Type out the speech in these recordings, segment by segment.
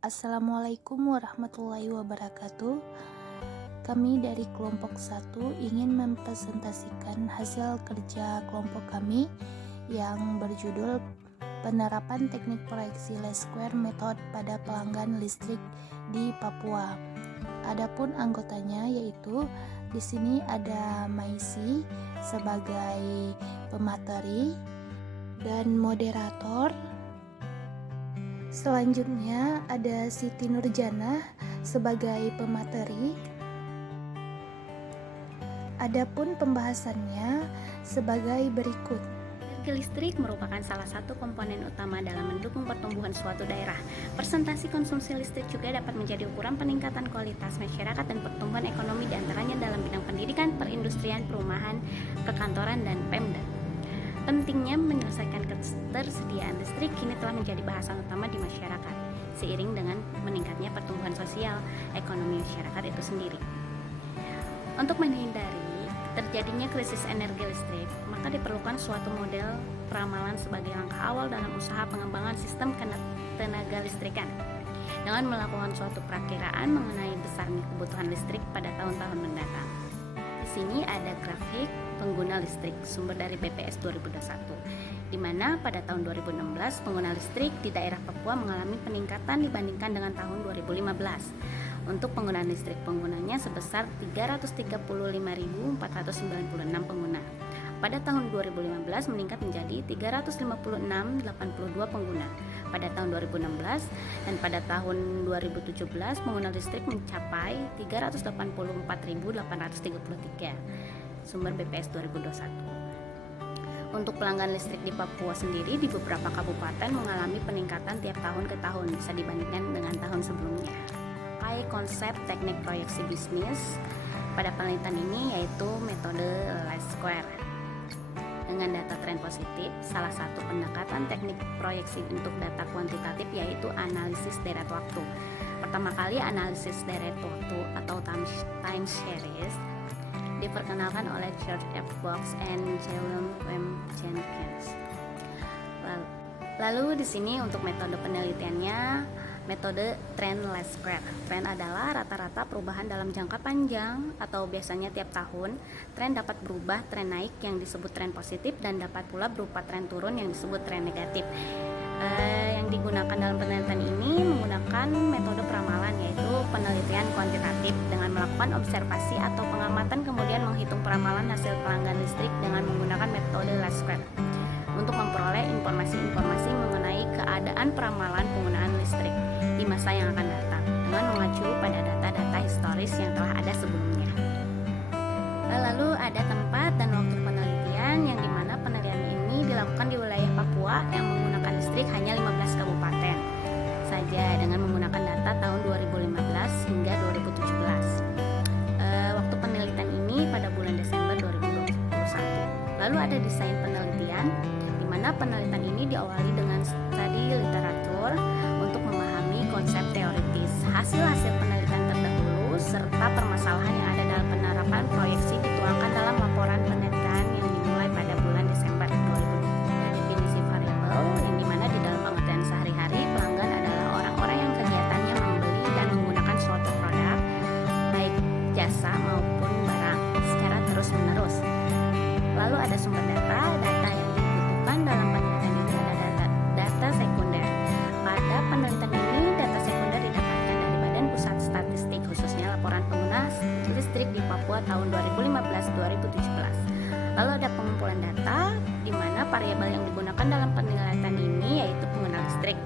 Assalamualaikum warahmatullahi wabarakatuh. Kami dari kelompok 1 ingin mempresentasikan hasil kerja kelompok kami yang berjudul Penerapan Teknik Proyeksi Least Square Method pada Pelanggan Listrik di Papua. Adapun anggotanya yaitu di sini ada Maisi sebagai pemateri dan moderator. Selanjutnya ada Siti Nurjana sebagai pemateri. Adapun pembahasannya sebagai berikut. Energi listrik merupakan salah satu komponen utama dalam mendukung pertumbuhan suatu daerah. Persentase konsumsi listrik juga dapat menjadi ukuran peningkatan kualitas masyarakat dan pertumbuhan ekonomi diantaranya dalam bidang pendidikan, perindustrian, perumahan, perkantoran, dan Pemda. Pentingnya menyelesaikan ketersediaan listrik kini telah menjadi bahasan utama di masyarakat, seiring dengan meningkatnya pertumbuhan sosial ekonomi masyarakat itu sendiri. Untuk menghindari terjadinya krisis energi listrik, maka diperlukan suatu model peramalan sebagai langkah awal dalam usaha pengembangan sistem tenaga listrikan, dengan melakukan suatu perakiraan mengenai besarnya kebutuhan listrik pada tahun-tahun mendatang. Di sini ada grafik pengguna listrik sumber dari BPS 2021, di mana pada tahun 2016 pengguna listrik di daerah Papua mengalami peningkatan dibandingkan dengan tahun 2015. Untuk penggunaan listrik penggunanya sebesar 335.496 pengguna. Pada tahun 2015 meningkat menjadi 356.082 pengguna pada tahun 2016, dan pada tahun 2017 pengguna listrik mencapai 384.833 sumber BPS 2021. Untuk pelanggan listrik di Papua sendiri di beberapa kabupaten mengalami peningkatan tiap tahun ke tahun bisa dibandingkan dengan tahun sebelumnya. Konsep teknik proyeksi bisnis pada penelitian ini yaitu metode Least Square. Dengan data tren positif, salah satu pendekatan teknik proyeksi untuk data kuantitatif yaitu analisis deret waktu. Pertama kali analisis deret waktu atau time series diperkenalkan oleh George F. Box and Jerome M. Jenkins. Lalu di sini untuk metode penelitiannya, metode trend Least Square. Trend adalah rata-rata perubahan dalam jangka panjang atau biasanya tiap tahun. Tren dapat berubah tren naik yang disebut tren positif dan dapat pula berupa tren turun yang disebut tren negatif. Yang digunakan dalam penelitian ini menggunakan metode peramalan yaitu penelitian kuantitatif dengan melakukan observasi atau pengamatan kemudian menghitung peramalan hasil pelanggan listrik dengan menggunakan metode Least Square untuk memperoleh informasi-informasi mengenai keadaan peramalan penggunaan listrik di masa yang akan datang dengan mengacu pada data-data historis yang telah ada sebelumnya. Lalu ada tempat dan waktu penelitian yang dimana penelitian ini dilakukan di wilayah Papua yang menggunakan listrik hanya 15 kabupaten saja dengan menggunakan data tahun 2015 hingga 2017. Waktu penelitian ini pada bulan Desember 2021. Lalu ada desain penelitian di mana penelitian ini diawali dengan studi literatur untuk memahami konsep teoritis, hasil-hasil penelitian terdahulu serta permasalahan yang ada dalam penerapan proyeksi dituangkan dalam laporan penelitian yang dimulai pada bulan Desember 2020. Ada definisi variabel yang dimana di dalam pengertian sehari-hari pelanggan adalah orang-orang yang kegiatannya membeli dan menggunakan suatu produk baik jasa maupun barang secara terus-menerus. Lalu ada sumber data yang dibutuhkan dalam penelitian ini ada data sekunder. Pada penelitian ini data sekunder didapatkan dari Badan Pusat Statistik khususnya laporan pengguna listrik di Papua tahun 2015-2017. Lalu ada pengumpulan data di mana variabel yang digunakan dalam penelitian ini yaitu pengguna listrik.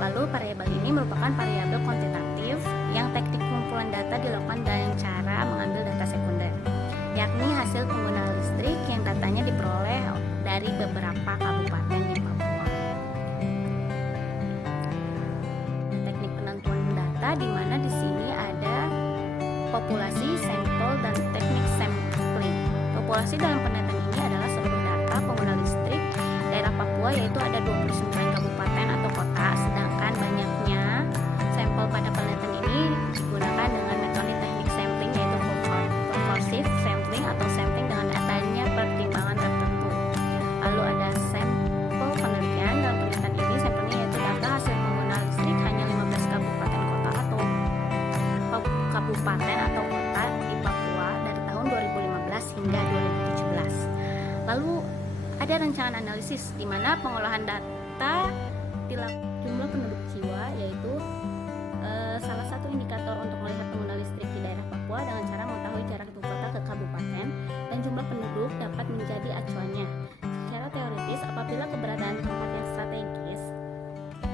Lalu variabel ini merupakan variabel kuantitatif yang teknik pengumpulan data dilakukan dengan cara mengambil data sekunder, yakni hasil pengguna listrik yang datanya diperoleh dari beberapa kabupaten di Papua. Teknik penentuan data di mana di sini ada populasi, sampel, dan teknik sampling. Populasi dalam penelitian ini adalah seluruh data pengguna listrik daerah Papua yaitu ada 29 kabupaten atau kota, sedangkan banyaknya sampel pada penelitian ini digunakan dengan metode teknik sampling yaitu proportive sampling atau sampling dengan adanya pertimbangan tertentu. Lalu ada sampel penelitian dalam penelitian ini sampelnya yaitu data hasil pengguna listrik hanya 15 kabupaten ada rancangan analisis di mana pengolahan data dilakukan jumlah penduduk jiwa, yaitu salah satu indikator untuk melihat pengguna listrik di daerah Papua dengan cara mengetahui jarak ibu kota ke kabupaten, dan jumlah penduduk dapat menjadi acuannya. Secara teoritis, apabila keberadaan tempat yang strategis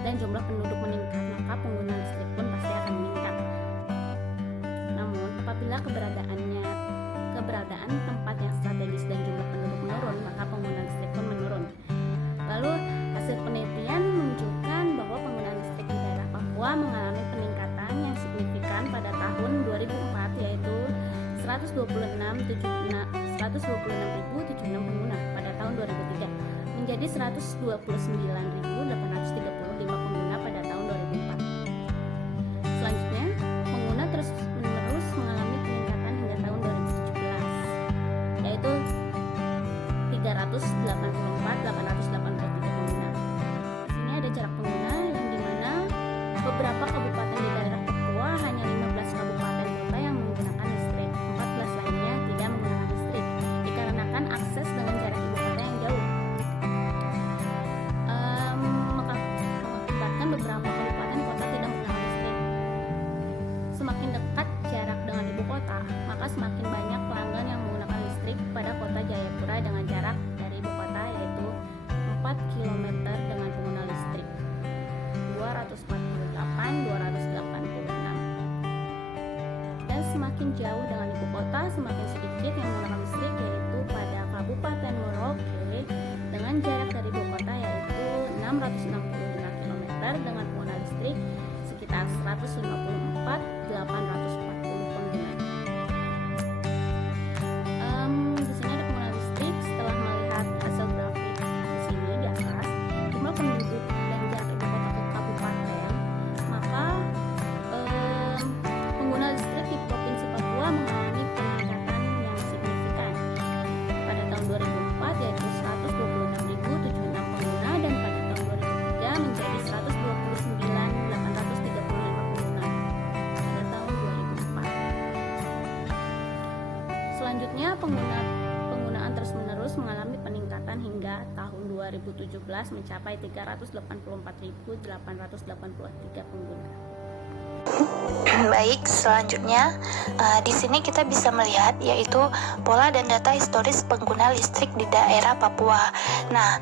dan jumlah penduduk meningkat, maka pengguna listrik pun pasti akan meningkat. Namun, apabila keberadaan tempat yang strategis dan jumlah penduduk menurun, maka pengguna listrik pun menurun. Lalu, hasil penelitian menunjukkan bahwa penggunaan listrik di daerah Papua mengalami peningkatan yang signifikan pada tahun 2004, yaitu 126.076 pengguna pada tahun 2003 menjadi 129.835 pengguna pada tahun 2004. Selanjutnya, pengguna terus-menerus mengalami peningkatan hingga tahun 2017, yaitu 384.883 pengguna. Di sini ada jarak pengguna yang dimana beberapa kabupaten di daerah Papua hanya 15 kabupaten kota yang menggunakan listrik, 14 lainnya tidak menggunakan listrik dikarenakan akses dengan jarak ibu kota yang jauh. Mengakibatkan beberapa kabupaten kota tidak menggunakan listrik. Semakin dekat jarak dengan ibu kota, maka semakin banyak pelanggan yang menggunakan listrik pada kota Jayapura dengan jarak dari ibu kota yaitu 4 km dengan pengguna listrik 248.286. Dan semakin jauh dengan ibu kota, semakin sedikit yang menggunakan listrik, yaitu pada Kabupaten Merauke dengan jarak dari ibu kota yaitu 665 km dengan pengguna listrik sekitar 154.840 pengguna. Di sini ada pengguna listrik. Setelah melihat hasil grafik di sini di atas, jumlah penduduk dan jarak ibu kota ke kabupaten, maka pengguna listrik di Provinsi Papua mengalami peningkatan yang signifikan. Pada tahun 2004 yaitu 126.076 pengguna, dan pada tahun 2003 menjadi 129.835 pengguna pada tahun 2004. Selanjutnya, penggunaan terus-menerus mengalami peningkatan hingga tahun 2017 mencapai 384.883 pengguna. Baik, selanjutnya di sini kita bisa melihat yaitu pola dan data historis pengguna listrik di daerah Papua. Nah,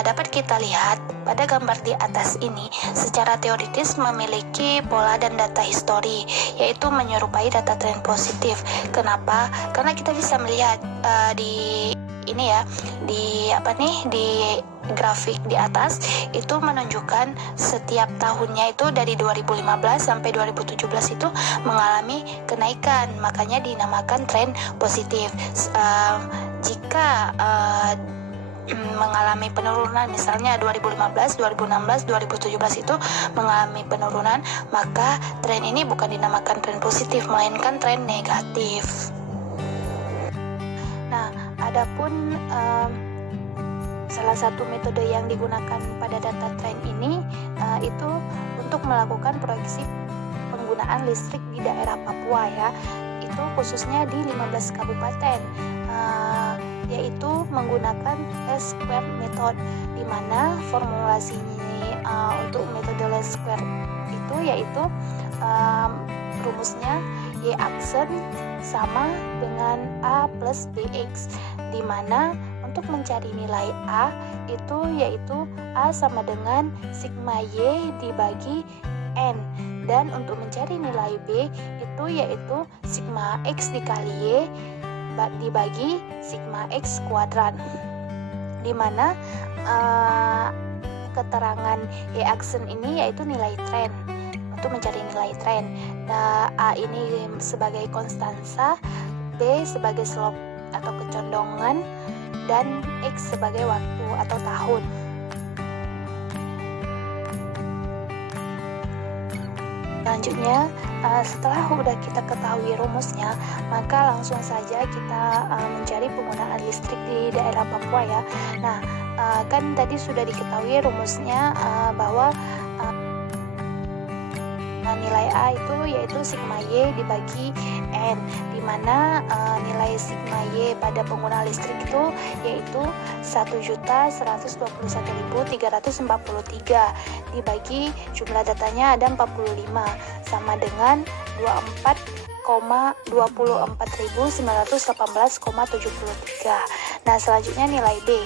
dapat kita lihat pada gambar di atas ini secara teoritis memiliki pola dan data histori, yaitu menyerupai data tren positif. Kenapa? Karena kita bisa melihat di ini ya, di grafik di atas itu menunjukkan setiap tahunnya itu dari 2015 sampai 2017 itu mengalami kenaikan, makanya dinamakan tren positif. Jika mengalami penurunan, misalnya 2015, 2016, 2017 itu mengalami penurunan, maka tren ini bukan dinamakan tren positif, melainkan tren negatif. Nah, adapun salah satu metode yang digunakan pada data tren ini itu untuk melakukan proyeksi penggunaan listrik di daerah Papua ya, itu khususnya di 15 kabupaten, yaitu menggunakan Least-Square Method, di mana formulasinya untuk metode Least-Square itu yaitu rumusnya Y aksen sama dengan A plus BX, di mana untuk mencari nilai A itu yaitu A sama dengan sigma Y dibagi N, dan untuk mencari nilai B itu yaitu sigma X dikali Y dibagi sigma X kuadrat, di mana keterangan Y aksen ini yaitu nilai tren. Untuk mencari nilai tren, A ini sebagai konstansa, B sebagai slope atau kecondongan, dan X sebagai waktu atau tahun. Selanjutnya, setelah sudah kita ketahui rumusnya, maka langsung saja kita mencari penggunaan listrik di daerah Papua ya. Nah, kan tadi sudah diketahui rumusnya bahwa nilai A itu yaitu sigma Y dibagi N, di mana nilai sigma Y pada pengguna listrik itu yaitu 1.121.343 dibagi jumlah datanya ada 45 sama dengan 24,918.73. Nah, selanjutnya nilai B,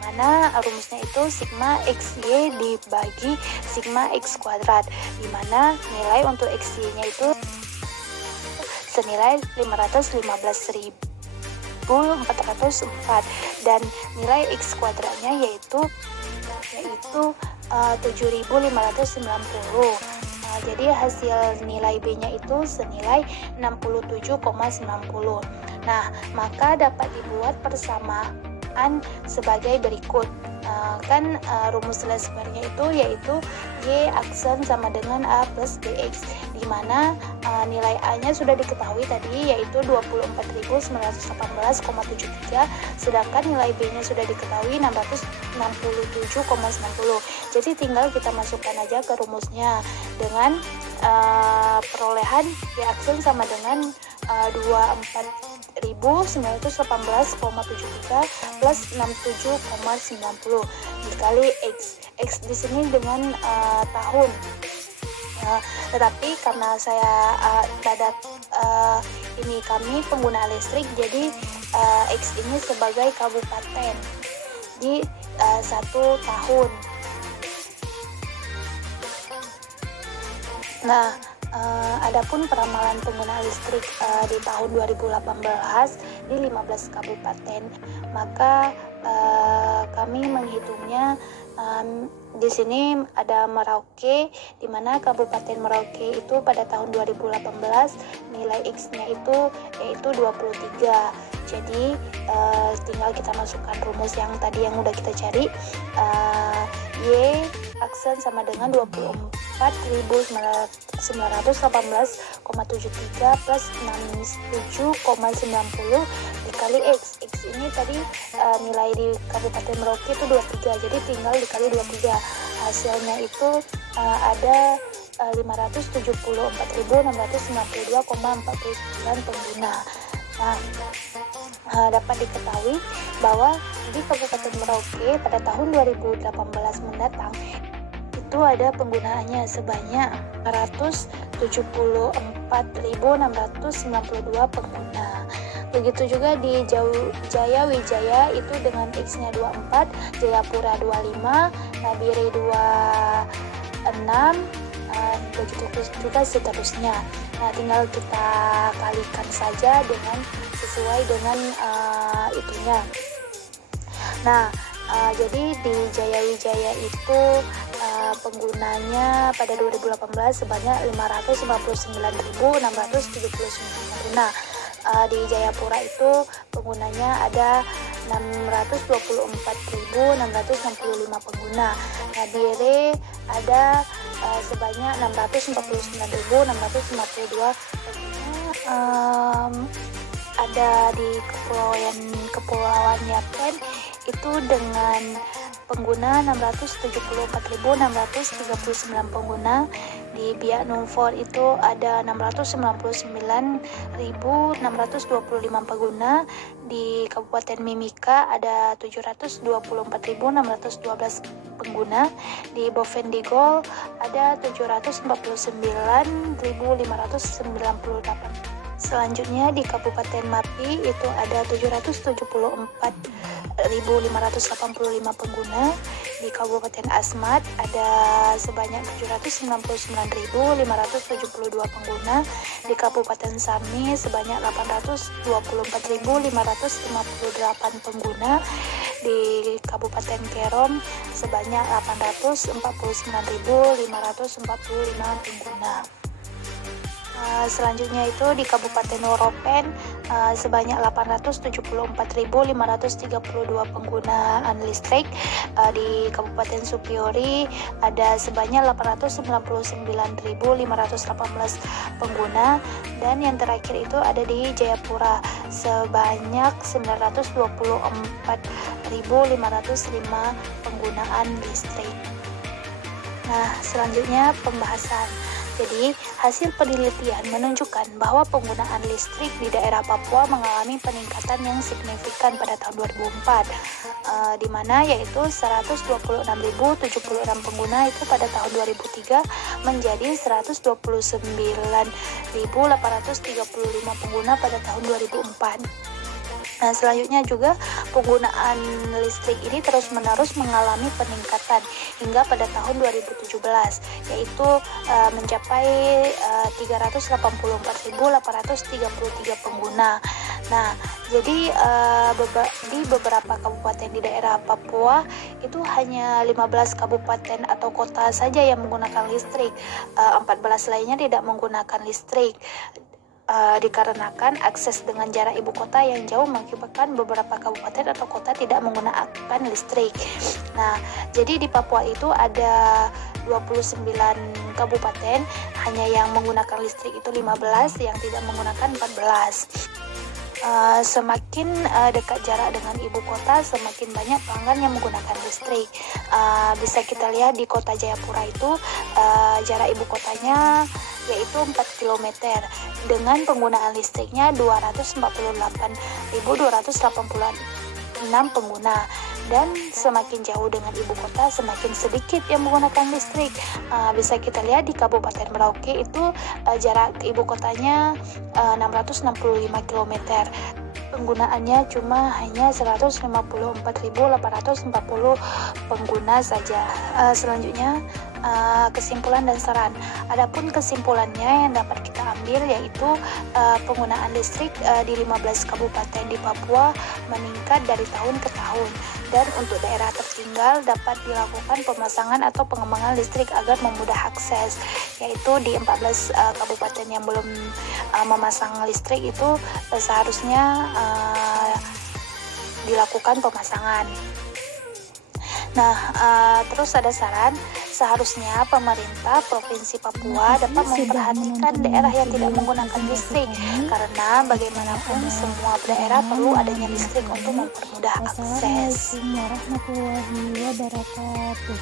mana rumusnya itu sigma XY dibagi sigma X kuadrat, di mana nilai untuk XY-nya itu senilai 515.404 dan nilai X kuadratnya yaitu 7.590. Jadi hasil nilai B-nya itu senilai 67,90. Nah, maka dapat dibuat persamaan sebagai berikut. Rumus least square-nya itu yaitu Y aksen sama dengan A plus BX, di mana nilai A-nya sudah diketahui tadi yaitu 24.918,73, sedangkan nilai B-nya sudah diketahui 667,90. Jadi tinggal kita masukkan aja ke rumusnya dengan perolehan Y aksen sama dengan 24.918,73 plus 67,90 dikali X di sini dengan tahun. Tetapi karena saya kami pengguna listrik, jadi X ini sebagai kabupaten di 1 tahun. Nah, adapun peramalan pengguna listrik di tahun 2018 di 15 kabupaten, maka kami menghitungnya di sini ada Merauke, di mana Kabupaten Merauke itu pada tahun 2018 nilai X-nya itu yaitu 23. Jadi tinggal kita masukkan rumus yang tadi yang udah kita cari. Y aksen sama dengan 24.918,73 plus 67,90 dikali X. X ini tadi nilai di Kabupaten Merauke itu 23, jadi tinggal dikali 23. Hasilnya itu ada 574.692,49 pengguna. Nah, dapat diketahui bahwa di Kabupaten Merauke pada tahun 2018 mendatang itu ada penggunaannya sebanyak 174.692 pengguna. Begitu juga di Jaya Wijaya itu dengan X-nya 24, Jayapura 25, Nabire 26, begitu juga seterusnya. Nah, tinggal kita kalikan saja dengan sesuai dengan itunya. Nah, jadi di Jaya Wijaya itu penggunanya pada 2018 sebanyak 559.679 pengguna. Di Jayapura itu penggunanya ada 624.665 pengguna. Nabire ada sebanyak 649.652 pengguna. Ada di Kepulauan Yapen itu dengan pengguna 674.639 pengguna. Di Biak Numfor itu ada 699.625 pengguna. Di Kabupaten Mimika ada 724.612 pengguna. Di Bovendigol ada 749.598. Selanjutnya di Kabupaten Mapi itu ada 774.585 pengguna. Di Kabupaten Asmat ada sebanyak 799.572 pengguna. Di Kabupaten Sami sebanyak 824.558 pengguna. Di Kabupaten Kerom sebanyak 849.545 pengguna. Selanjutnya itu di Kabupaten Woropen sebanyak 874.532 penggunaan listrik. Di Kabupaten Supiori ada sebanyak 899.518 pengguna, dan yang terakhir itu ada di Jayapura sebanyak 924.505 penggunaan listrik. Nah, selanjutnya pembahasan. Jadi, hasil penelitian menunjukkan bahwa penggunaan listrik di daerah Papua mengalami peningkatan yang signifikan pada tahun 2004, di mana yaitu 126.076 pengguna itu pada tahun 2003 menjadi 129.835 pengguna pada tahun 2004. Nah, selanjutnya juga penggunaan listrik ini terus-menerus mengalami peningkatan hingga pada tahun 2017, yaitu mencapai 384.833 pengguna. Nah, jadi di beberapa kabupaten di daerah Papua itu hanya 15 kabupaten atau kota saja yang menggunakan listrik, 14 lainnya tidak menggunakan listrik. Dikarenakan akses dengan jarak ibu kota yang jauh mengakibatkan beberapa kabupaten atau kota tidak menggunakan listrik. Nah, jadi di Papua itu ada 29 kabupaten, hanya yang menggunakan listrik itu 15, yang tidak menggunakan 14. Semakin dekat jarak dengan ibu kota, semakin banyak pelanggan yang menggunakan listrik. Bisa kita lihat di kota Jayapura itu jarak ibu kotanya yaitu 4 km dengan penggunaan listriknya 248.286 pengguna, dan semakin jauh dengan ibu kota semakin sedikit yang menggunakan listrik. Bisa kita lihat di Kabupaten Merauke itu jarak ke ibu kotanya 665 km. Penggunaannya cuma hanya 154.840 pengguna saja. Selanjutnya kesimpulan dan saran. Adapun kesimpulannya yang dapat kita ambil yaitu penggunaan listrik di 15 kabupaten di Papua meningkat dari tahun ke tahun, dan untuk daerah tertinggal dapat dilakukan pemasangan atau pengembangan listrik agar memudah akses, yaitu di 14 kabupaten yang belum memasang listrik itu seharusnya dilakukan pemasangan. Nah, terus ada saran, seharusnya pemerintah Provinsi Papua dapat memperhatikan daerah yang tidak menggunakan listrik, karena bagaimanapun semua daerah perlu adanya listrik untuk mempermudah akses. Assalamualaikum warahmatullahi wabarakatuh.